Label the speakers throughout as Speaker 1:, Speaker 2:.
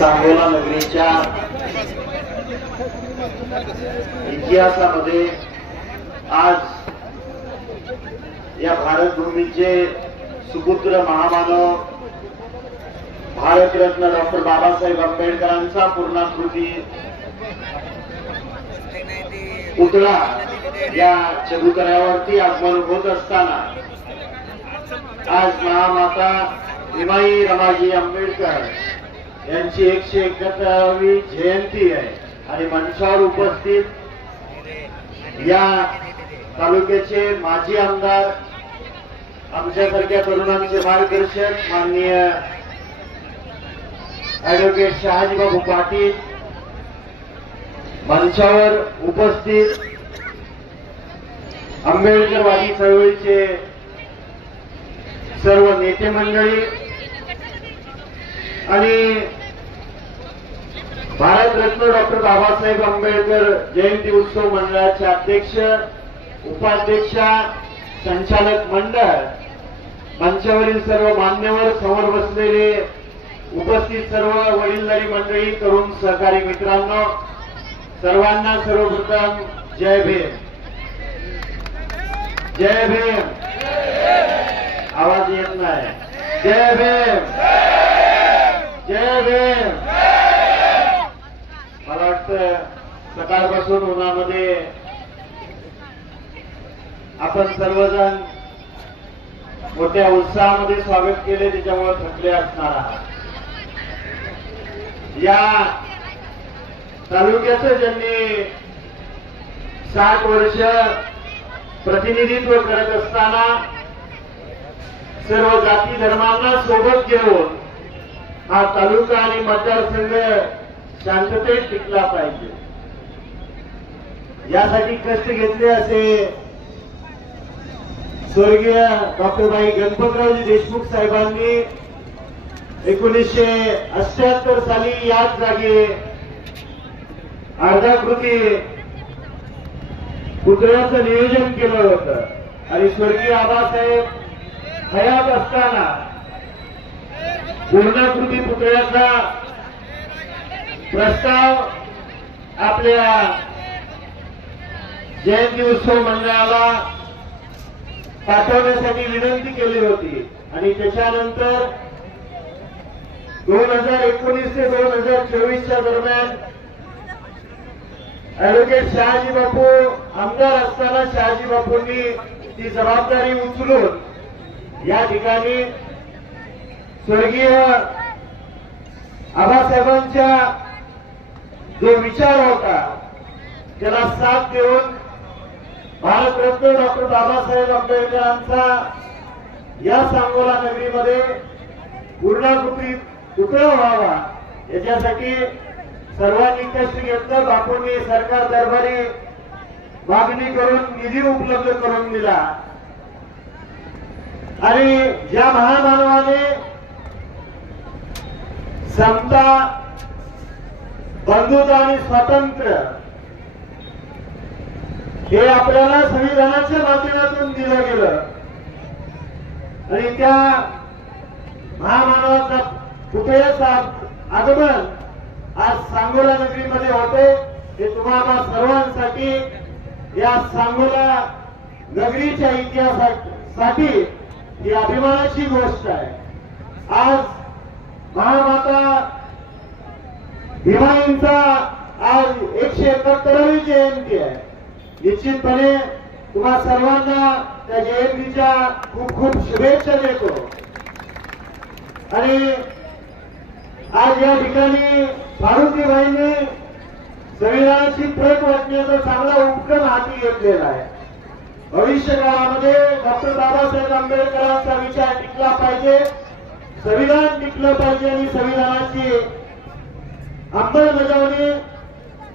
Speaker 1: सांगोला नगरीच्या इतिहासामध्ये आज या भारतभूमीचे सुपुत्र महामानव भारतरत्न डॉक्टर बाबासाहेब आंबेडकरांचा पूर्णाकृती पुतळा या चबुतऱ्यावरती आगमन होत असताना आज महामाता हिमाई रमाजी आंबेडकर यांची एकशे एकाहत्तरावी जयंती आहे आणि मंचावर उपस्थित या तालुक्याचे माजी आमदार आमच्यासारख्या तरुणांचे मार्गदर्शक माननीय ऍडव्होकेट शहाजीबाबू पाटील मंचावर उपस्थित आंबेडकरवादी चळवळीचे सर्व नेते मंडळी आणि भारतरत्न डॉक्टर बाबासाहेब आंबेडकर जयंती उत्सव मंडळाचे अध्यक्ष उपाध्यक्ष संचालक मंडळ मंचावरील सर्व मान्यवर समोर बसलेले उपस्थित सर्व वडीलधारी मंडळी तरुण सहकारी मित्रांनो सर्वांना सर्वप्रथम जय भीम जय भीम आवाज येत नाही जय भीम जय भीम पासून उन्हामध्ये आपण सर्वजण मोठ्या उत्साहामध्ये स्वागत केले त्याच्यामुळे थकले असणार आहात या तालुक्याच ज्यांनी साठ वर्ष प्रतिनिधित्व करत असताना सर्व जाती धर्मांना सोबत घेऊन हा तालुका आणि मतदारसंघ शांततेत टिकला पाहिजे यासाठी कष्ट घेतले असे स्वर्गीय डॉक्टर भाई गणपतरावजी देशमुख साहेबांनी एकोणीसशे अठ्याहत्तर साली याच जागी अर्धाकृती पुतळ्याचं नियोजन केलं होतं आणि स्वर्गीय आबासाहेब हयात असताना पूर्णाकृती पुतळ्याचा प्रस्ताव आपल्या जयंती उत्सव मंडळाला पाठवण्यासाठी विनंती केली होती आणि त्याच्यानंतर दोन हजार एकोणीस ते दोन हजार चोवीसच्या दरम्यान ऍडव्होकेट शहाजी बापू आमदार असताना शहाजी बापूंनी ती जबाबदारी उचलून या ठिकाणी स्वर्गीय आबासाहेबांच्या जो विचार होता त्याला साथ देऊन भारतरत्न डॉक्टर बाबासाहेब आंबेडकरांचा या सांगोला नगरीमध्ये पूर्णाकृतीत पुतळा व्हावा याच्यासाठी सर्वांनी कष्ट घेतलं बापूंनी सरकार दरबारी मागणी करून निधी उपलब्ध करून दिला आणि ज्या महामानवाने समता बंधुता आणि स्वातंत्र्य हे आपल्याला संविधानाच्या माध्यमातून दिलं गेलं आणि त्या महामानवाचा पुतळ्याचा आगमन आज सांगोला नगरीमध्ये होते हे तुम्हाला सर्वांसाठी या सांगोला नगरीच्या इतिहासासाठी ही अभिमानाची गोष्ट आहे आज महामाता भीमाईंचा आज एकशे एकाहत्तरावी जयंती आहे निश्चितपणे तुम्हा सर्वांना त्या जयंतीच्या खूप खूप शुभेच्छा देतो आणि आज या ठिकाणी भाईने संविधानाची प्रेम वाचण्याचा चांगला उपक्रम हाती घेतलेला आहे भविष्य काळामध्ये डॉक्टर बाबासाहेब आंबेडकरांचा विचार टिकला पाहिजे संविधान टिकलं पाहिजे आणि संविधानाची अंमलबजावणी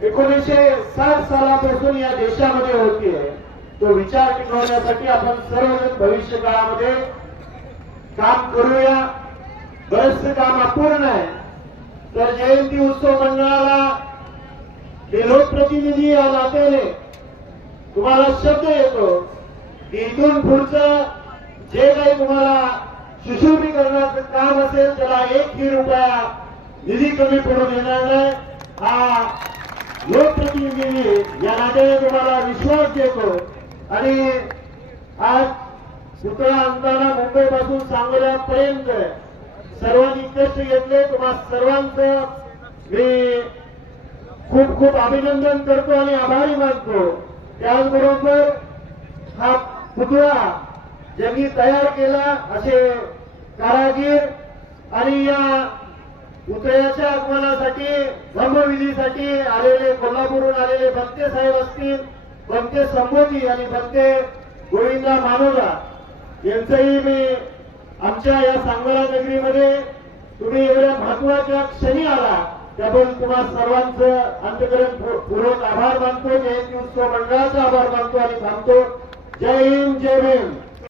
Speaker 1: एकोणीसशे साठ सालापासून या देशामध्ये आहे तो विचार टिकवण्यासाठी आपण सर्वजण भविष्य काळामध्ये काम करूया बरेचसे काम अपूर्ण आहे तर जयंती उत्सव मंडळाला ते लोकप्रतिनिधी या नात्याने तुम्हाला शब्द येतो की इथून पुढचं जे काही तुम्हाला शिशुभीकरणाचं काम असेल त्याला एकही रुपया निधी कमी पडून येणार नाही हा लोकप्रतिनिधी या नात्याने तुम्हाला विश्वास देतो आणि आज पुतळा आमदारा सांगोला सांगोल्यापर्यंत सर्वांनी कष्ट घेतले तुम्हा सर्वांच मी खूप खूप अभिनंदन करतो आणि आभारी मानतो त्याचबरोबर हा पुतळा ज्यांनी तयार केला असे कारागीर आणि या पुतळ्याच्या आगमनासाठी ब्रह्मविधीसाठी आलेले कोल्हापूरहून आलेले भक्ते साहेब असतील भक्ते संबोधी आणि भक्ते गोविंदा मानोरा यांचंही मी आमच्या या सांगोला नगरीमध्ये तुम्ही एवढ्या महत्वाच्या क्षणी आला त्याबद्दल तुम्हाला सर्वांचं अंतकरण पूर्वक आभार मानतो जय उत्सव मंडळाचा आभार मानतो आणि सांगतो जय हिंद जय भीम